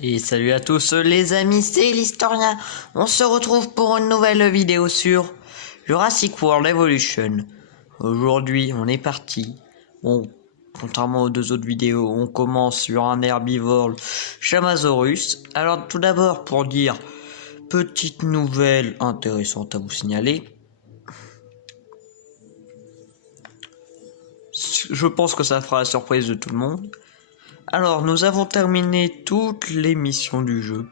Et salut à tous les amis, c'est l'Historien. On se retrouve pour une nouvelle vidéo sur Jurassic World Evolution. Aujourd'hui, on est parti. Bon, contrairement aux deux autres vidéos, on commence sur un herbivore, Chamasaurus. Alors tout d'abord, pour dire, petite nouvelle intéressante à vous signaler. Je pense que ça fera la surprise de tout le monde. Alors, nous avons terminé toutes les missions du jeu.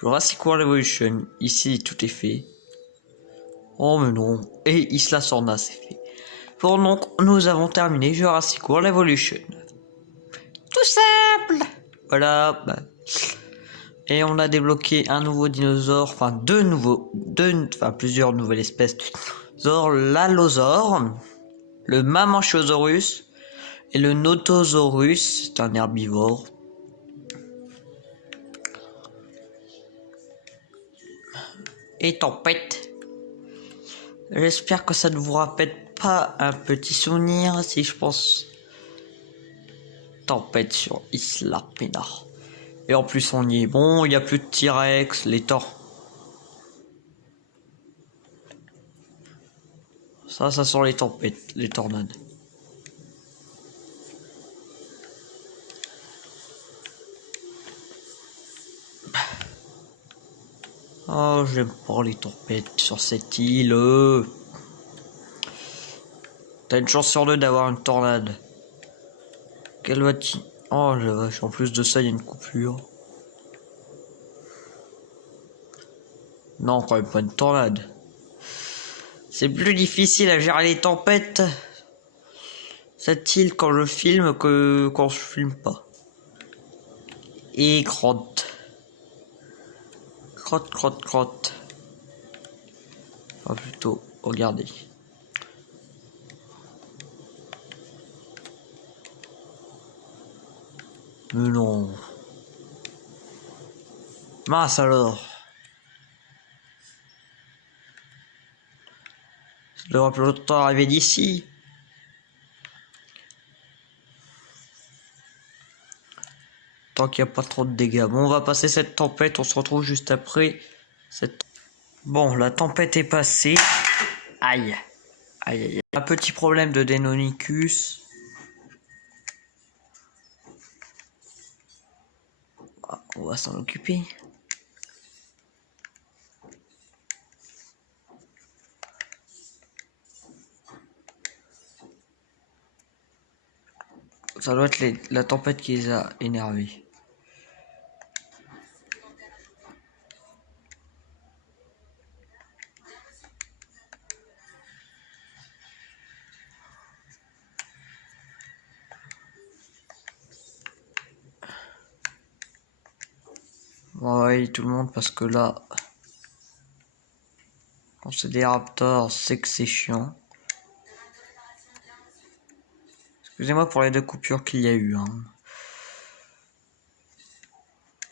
Jurassic World Evolution, ici tout est fait. Oh mais non, et Isla Sorna c'est fait. Pour donc, nous avons terminé Jurassic World Evolution. Tout simple. Voilà. Et on a débloqué un nouveau dinosaure, enfin plusieurs nouvelles espèces de dinosaures. L'Allosaure, le Mamenchosaurus et le Notosaurus, c'est un herbivore. Et tempête. J'espère que ça ne vous rappelle pas un petit souvenir si je pense tempête sur Isla Pena. Et en plus on y est bon, il n'y a plus de T-Rex, les torts. Ça sent les tempêtes, les tornades. Oh, j'aime pas les tempêtes sur cette île. T'as une chance sur deux d'avoir une tornade. Quelle va-t-il? Oh la vache, en plus de ça, il y a une coupure. Non, quand même pas une tornade. C'est plus difficile à gérer les tempêtes, cette île, quand je filme que quand je filme pas. Et crotte. Crotte. Enfin plutôt, regardez. Mais non. Mince alors. Ça devrait plus longtemps arriver d'ici. Tant qu'il n'y a pas trop de dégâts. Bon, on va passer cette tempête, on se retrouve juste après cette... Bon, la tempête est passée. Aïe. Un petit problème de Deinonychus. On va s'en occuper. Ça doit être la tempête qui les a énervés. Ouais, tout le monde, parce que là, quand c'est des raptors, c'est que c'est chiant. Excusez-moi pour les deux coupures qu'il y a eu, hein.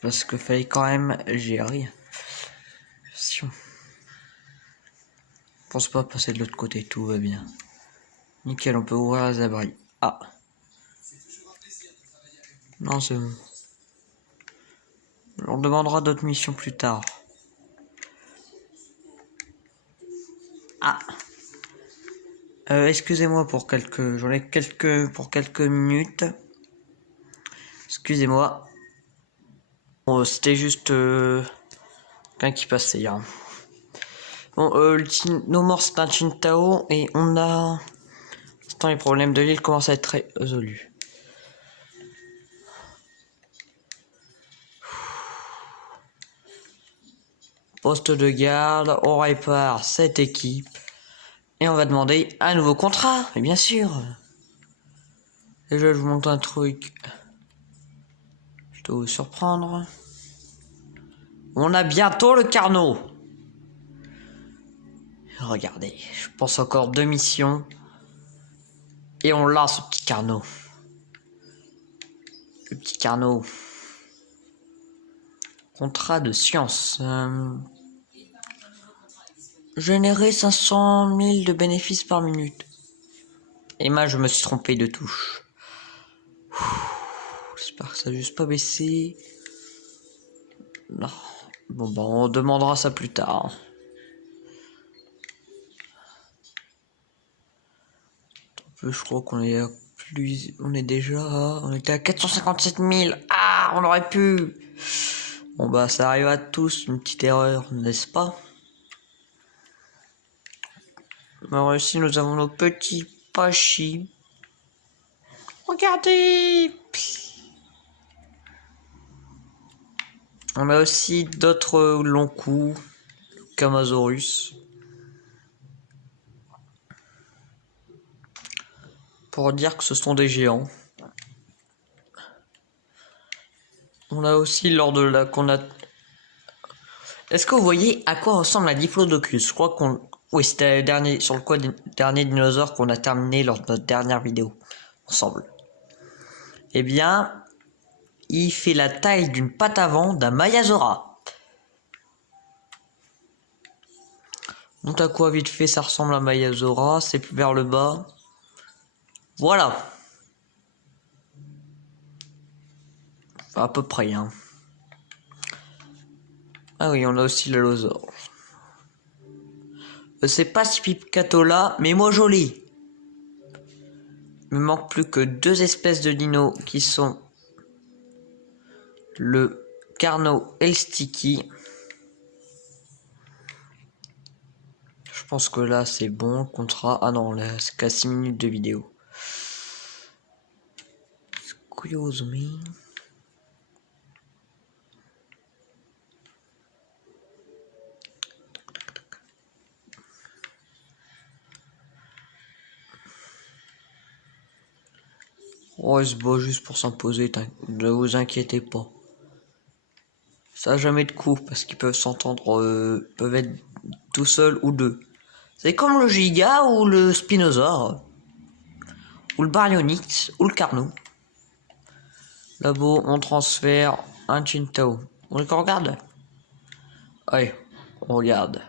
Parce que fallait quand même gérer. Je pense pas passer de l'autre côté, tout va bien. Nickel, on peut ouvrir les abris. Ah. Non, c'est bon. On demandera d'autres missions plus tard. Ah. Excusez-moi pour j'en ai pour quelques minutes. Excusez-moi. Bon, c'était juste quelqu'un qui passait. Hein. Bon, No More c'est un Qingtao et on a... les problèmes de l'île commencent à être résolus. Poste de garde, on répare cette équipe. Et on va demander un nouveau contrat, mais bien sûr. Déjà, je vous montre un truc. Je dois vous surprendre. On a bientôt le Carnot. Regardez, je pense encore 2 missions. Et on l'a, ce petit Carnot. Le petit Carnot. Contrat de science. Générer 500 000 de bénéfices par minute. Et moi, je me suis trompé de touche. J'espère que ça n'a juste pas baissé. Non. Bon, bah, on demandera ça plus tard. Je crois qu'on est à plus... On est déjà à... On était à 457 000. Ah, on aurait pu. Bon, bah, ça arrive à tous. Une petite erreur, n'est-ce pas? Alors ici, nous avons nos petits pachis. Regardez. On a aussi d'autres longs coups. Camazorus. Pour dire que ce sont des géants. On a aussi lors de la... qu'on a... Est-ce que vous voyez à quoi ressemble la Diplodocus? Je crois qu'on... Oui, c'était le dernier... Sur le dernier dinosaure qu'on a terminé lors de notre dernière vidéo. Ensemble. Eh bien... Il fait la taille d'une patte avant d'un Maiasaura. Donc à quoi vite fait ça ressemble à Maiasaura? C'est plus vers le bas. Voilà. Enfin, à peu près, hein. Ah oui, on a aussi l'Allosaure. C'est pas si Pipcatola, mais moi joli. Il me manque plus que deux espèces de dinos qui sont le Carno et le Sticky. Je pense que là c'est bon, le contrat. Ah non, là c'est qu'à 6 minutes de vidéo. Excuse me. Oh, il se bat juste pour s'imposer, ne vous inquiétez pas. Ça a jamais de coup, parce qu'ils peuvent s'entendre, peuvent être tout seuls ou deux. C'est comme le Giga ou le Spinosaure, ou le Baryonyx, ou le Carno. Là-bas, on transfère un Chintao. On regarde? Allez, on regarde.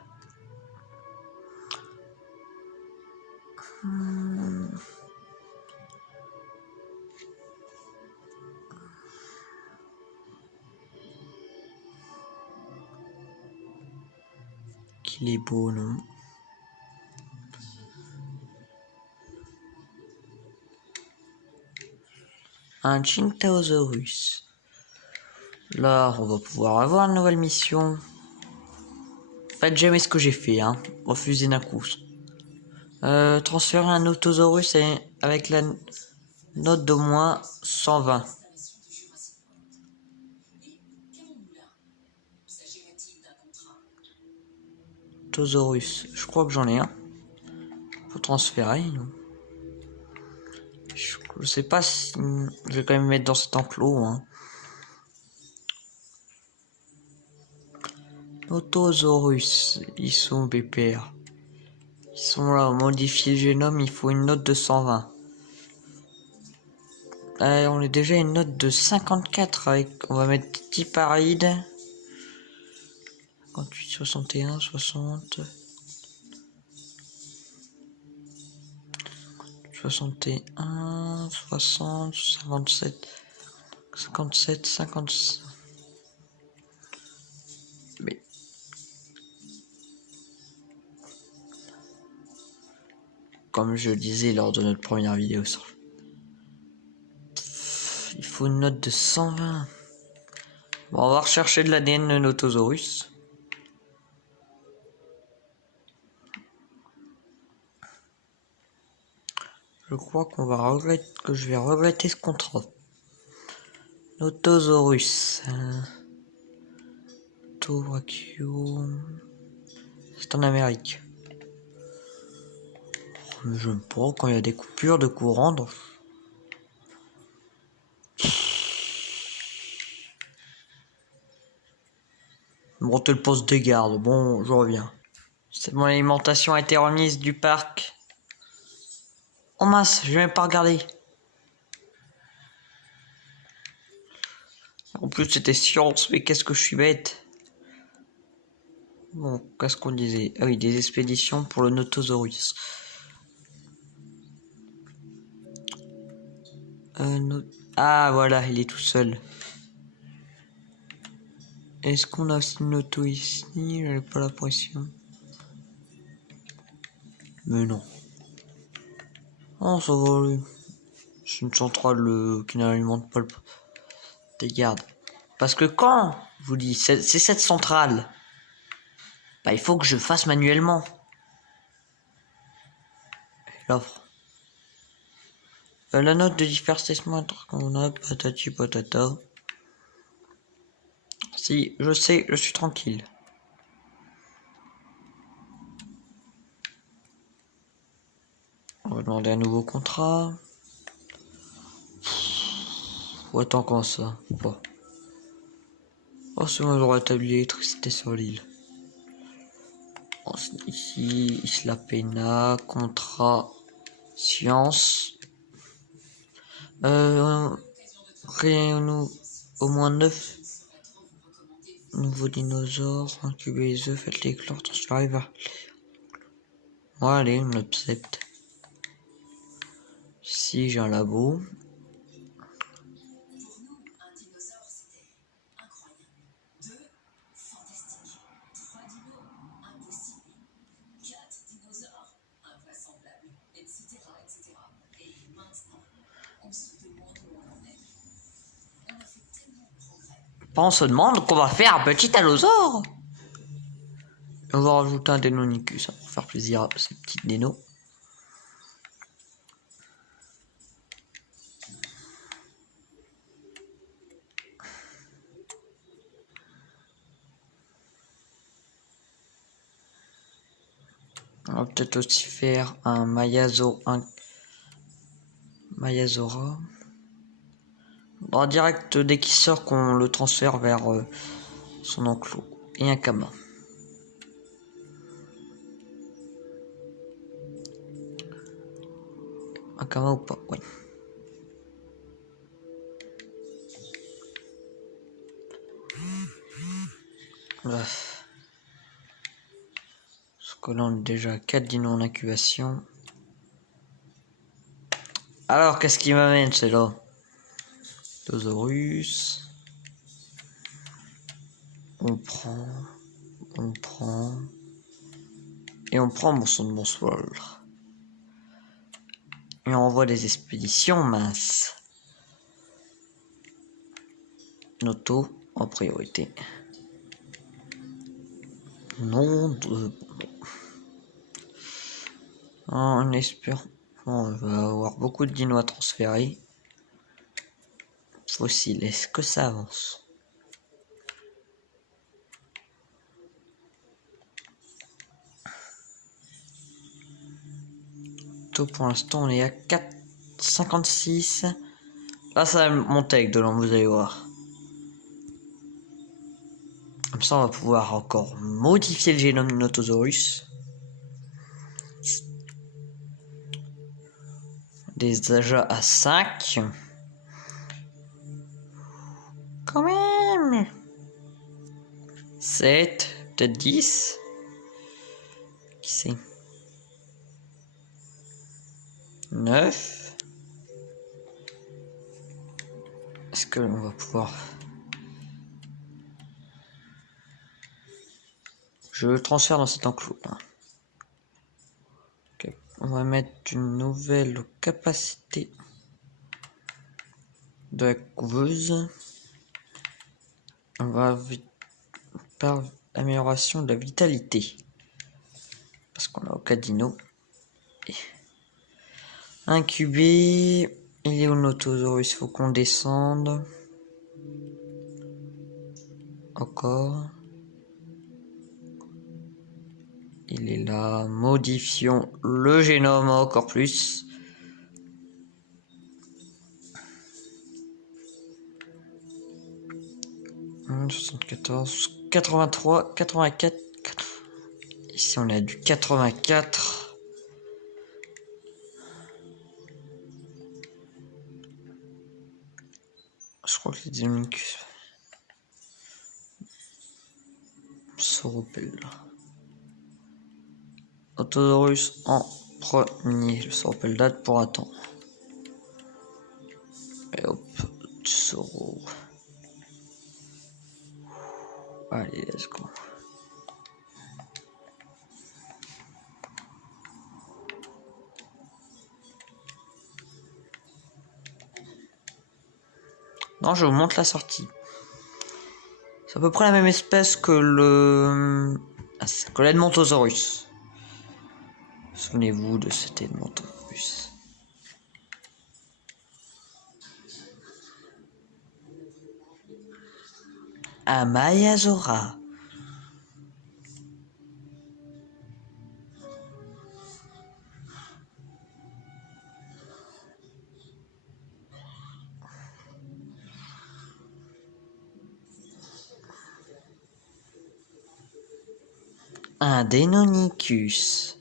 Qu'il est beau, non? Un Chintaosaurus. Là, on va pouvoir avoir une nouvelle mission. Faites jamais ce que j'ai fait, hein. Refuser d'un coup. Transférer un Autosaurus avec la note d'au moins 120. Autosaurus, je crois que j'en ai un. Faut transférer, non? Je sais pas si... Je vais quand même mettre dans cet enclos, hein. Autosaurus, ils sont BPR. Ils sont là, modifier le génome, il faut une note de 120. On est déjà à une note de 54 avec... On va mettre type aride. 58, 61, 60... 61, 60, 57, 57, 55. Mais... Comme je le disais lors de notre première vidéo sur... Il faut une note de 120. Bon, on va rechercher de l'ADN de Notosaurus. Je crois qu'on va regretter, que je vais regretter ce contrat. Notosaurus. Tovacuum. C'est en Amérique. Mais j'aime pas quand il y a des coupures de courant. Donc... Monter le poste de garde. Bon, je reviens. C'est mon alimentation a été remise du parc. Oh mince, je vais même pas regarder. En plus c'était science, mais qu'est-ce que je suis bête. Bon, qu'est-ce qu'on disait? Ah oui, des expéditions pour le Notosaurus. Ah voilà, il est tout seul. Est-ce qu'on a aussi une auto ici? J'avais pas l'impression. Mais non. Oh, ça va aller. C'est une centrale qui n'alimente pas le... des gardes. Parce que quand, je vous dis, c'est cette centrale, bah il faut que je fasse manuellement. L'offre. La note de divertissement qu'on a, patati patata. Si, je sais, je suis tranquille. On va demander un nouveau contrat. Ou attends, comment ça? Bon. Oh, c'est moi, j'aurais établi l'électricité sur l'île. Bon, ici, Isla Pena, contrat, science. Créons-nous au moins 9 nouveaux dinosaures. Incubez les œufs, faites-les éclore, transférez vers... Bon, allez, on l'accepte. Ici, j'ai un labo. On se demande qu'on va faire un petit allosaure. On va rajouter un Deinonychus pour faire plaisir à ces petites dénos. On va peut-être aussi faire un Mayazora. En direct, dès qu'il sort, qu'on le transfère vers son enclos. Et un Kama. Un Kama ou pas? Oui. Bref. Parce que là, on a déjà 4 dinos en incubation. Alors, qu'est-ce qui m'amène, c'est là? Dosaurus. On prend. Et on prend mon son de bonsoir. Et on envoie des expéditions minces. Noto en priorité. Non de... On espère... On va avoir beaucoup de dinos à transférer. Fossile, est-ce que ça avance? Tout pour l'instant, on est à 4,56. Là, ça va monter avec de l'an, vous allez voir. Comme ça, on va pouvoir encore modifier le génome de Notosaurus. Déjà à 5. Quand même. 7, peut-être 10. Qui sait? 9. Est-ce que on va pouvoir... Je le transfère dans cet enclos là. Okay. On va mettre une nouvelle capacité de la couveuse. On va par amélioration de la vitalité. Parce qu'on a aucun dino. Incubé. Il est au Notosaurus, faut qu'on descende. Encore. Il est là. Modifions le génome encore plus. « 74, 83, 84. Ici on a du 84. Je crois que les Deinonychus. Sauropel. Notosaurus en premier. Le Sauropel date pour attendre. Et hop, du Sauro. Allez, let's go. Non, je vous montre la sortie. C'est à peu près la même espèce que que l'Edmontosaurus. Souvenez-vous de cet Edmontosaurus. Un Maiasaura. Un Deinonychus.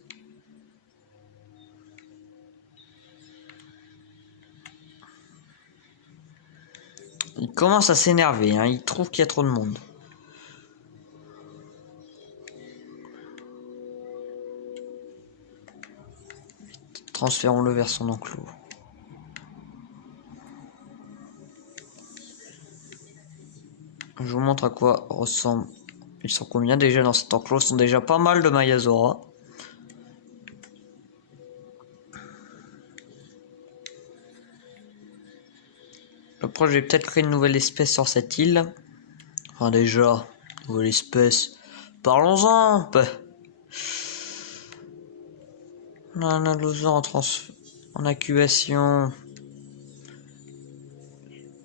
Il commence à s'énerver, hein. Il trouve qu'il y a trop de monde. Transférons-le vers son enclos. Je vous montre à quoi ressemble. Ils sont combien déjà dans cet enclos? Ce sont déjà pas mal de Maiasaura. Après, je vais peut-être créer une nouvelle espèce sur cette île. Enfin, déjà, nouvelle espèce. Parlons-en. On a un allosaure en incubation. On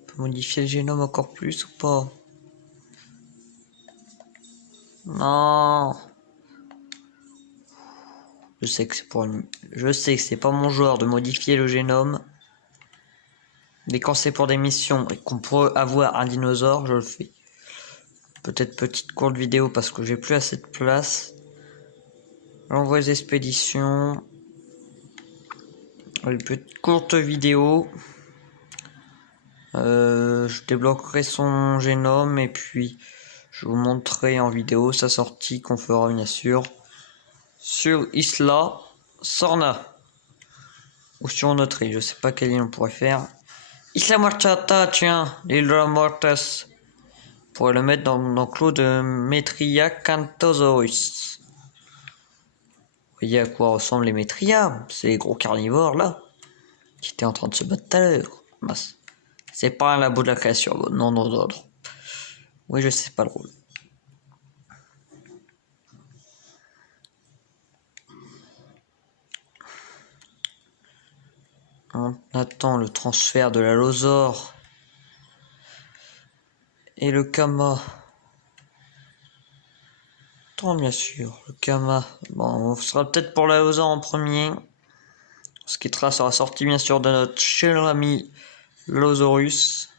peut modifier le génome encore plus ou pas? Non. Je sais que c'est pas mon genre de modifier le génome. Mais quand c'est pour des missions et qu'on peut avoir un dinosaure, je le fais. Peut-être petite courte vidéo parce que j'ai plus assez de place. L'envoi des expéditions. Une petite courte vidéo. Je débloquerai son génome et puis je vous montrerai en vidéo sa sortie qu'on fera bien sûr sur Isla Sorna ou sur notre île. Je sais pas quelle île on pourrait faire. Isla Marchata, tiens, l'île de la Mortas. On pourrait le mettre dans l'enclos de Metria Canthosaurus. Vous voyez à quoi ressemblent les Metria? C'est les gros carnivores là qui étaient en train de se battre tout à l'heure. C'est pas un labo de la création. Non, non, non. Oui, je sais, c'est pas drôle. On attend le transfert de l'allosaure et le Kama. Attends, bien sûr, le Kama. Bon, on sera peut-être pour l'allosaure en premier. Ce qui sera sorti bien sûr de notre cher ami l'Osaurus.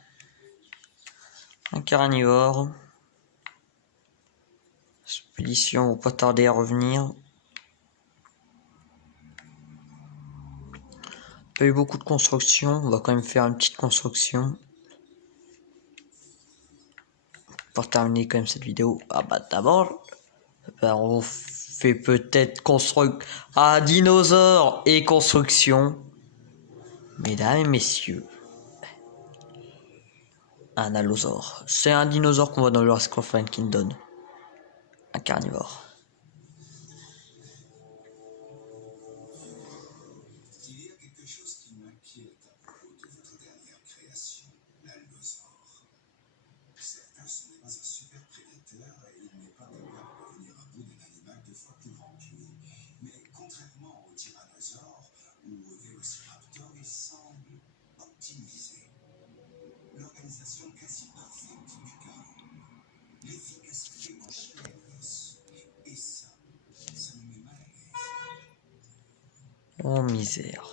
Un carnivore. Expédition va pas tarder à revenir. Pas eu beaucoup de construction, on va quand même faire une petite construction. Pour terminer quand même cette vidéo. Ah bah d'abord, on fait peut-être construire un dinosaure et construction. Mesdames et messieurs. Un allosaure. C'est un dinosaure qu'on voit dans Jurassic World Kingdom. Un carnivore. Oh misère.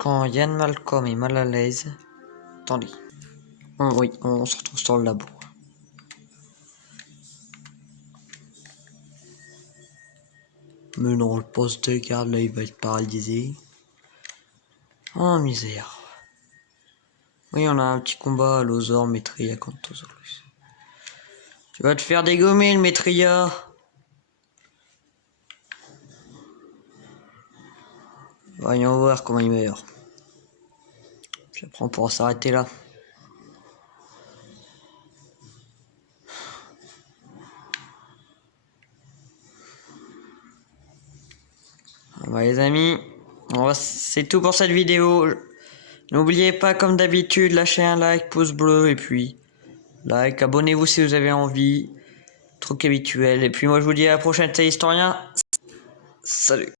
Quand Yann Malcolm est mal à l'aise. Attendez. Oui, on se retrouve sur le labo. Mais non, le poste de garde là il va être paralysé. Oh misère. Oui, on a un petit combat à l'Osaur Metria Canthosaurus. Tu vas te faire dégommer le Metria. Voyons voir comment il meurt. Après on pourra s'arrêter là. Bah les amis, c'est tout pour cette vidéo. N'oubliez pas comme d'habitude, lâchez un like, pouce bleu et puis like, abonnez-vous si vous avez envie. Truc habituel. Et puis moi je vous dis à la prochaine, c'est Historien. Salut.